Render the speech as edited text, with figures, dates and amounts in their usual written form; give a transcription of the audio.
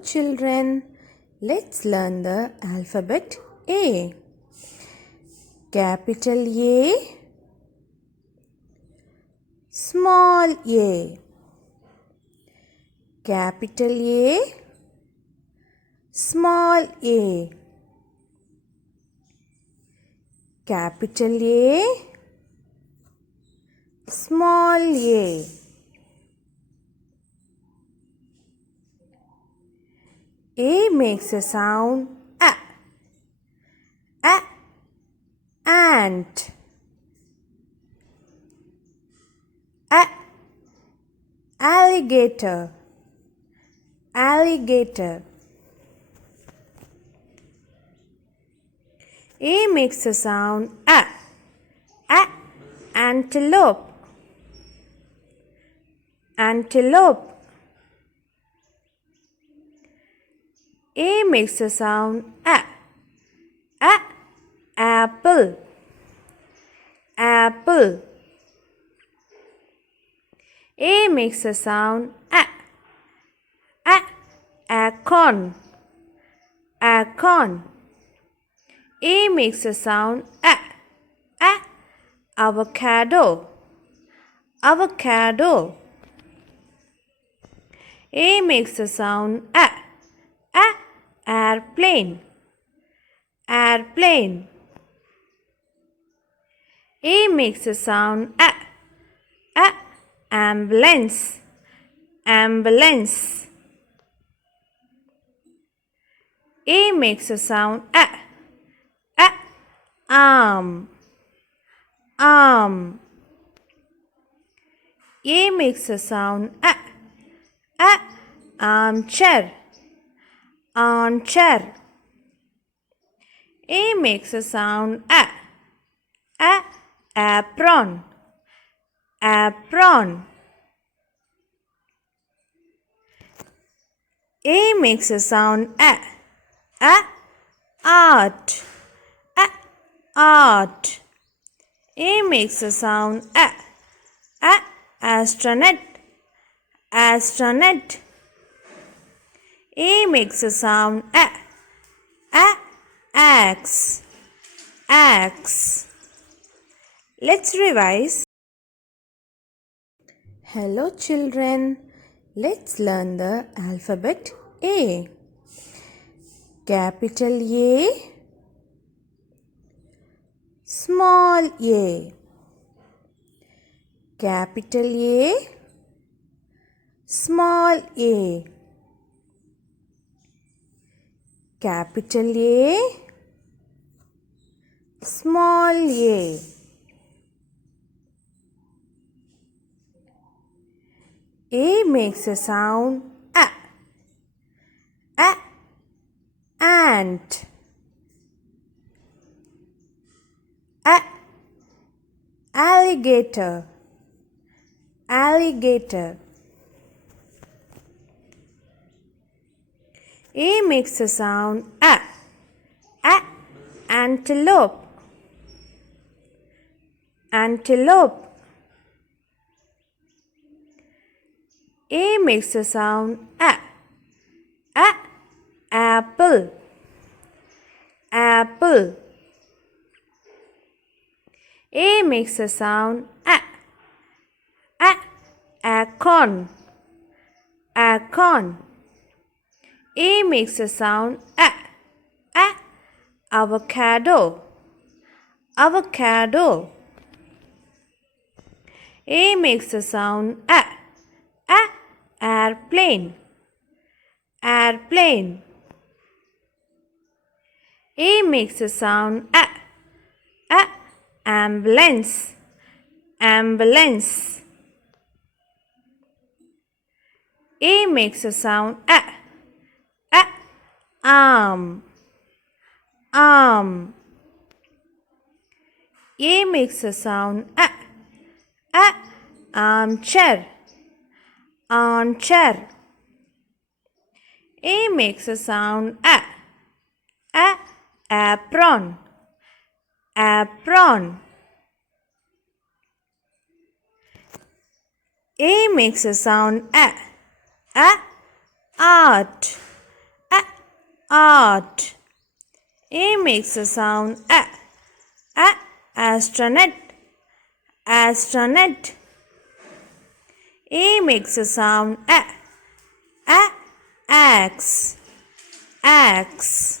children, let's learn the alphabet A. Capital A, small a. Capital A, small a. Capital A, small a. A makes a sound A. A. Ant. A. Alligator. Alligator. A makes a sound A. A. Antelope. Antelope. A makes a sound A. A. Apple. Apple. A makes a sound A. A. Acorn. Acorn. A makes a sound A. A. Avocado. Avocado. A makes a sound A. A. Airplane. Airplane. A makes a sound A. A. Ambulance. Ambulance. A makes a sound A. A. Arm. Arm. A makes a sound A. A. Armchair. Armchair. A makes a sound A. A. Apron. Apron. A makes a sound A. A. Art. A. Art. A makes a sound A. A. Astronaut. Astronaut. A makes a sound A. A. Axe. Axe. Let's revise. Hello children, let's learn the alphabet A. Capital A, small a. Capital A, small a. Capital A, small a. A makes a sound A. A. Ant. A. Alligator. Alligator. A makes a sound A. A. Antelope. Antelope. A makes a sound A. A. Apple. Apple. A makes a sound A. A. Acorn. Acorn. A makes a sound A. A. Avocado. Avocado. A makes a sound A. A. Airplane. Airplane. A makes a sound A. A. Ambulance. Ambulance. A makes a sound A. A. Arm. Arm. A makes a sound A. A. Armchair. Armchair. A makes a sound A. A. Apron. Apron. A makes a sound A. A. Art. art. A makes a sound a. Astronaut. Astronaut. A makes a sound a. Axe. Axe.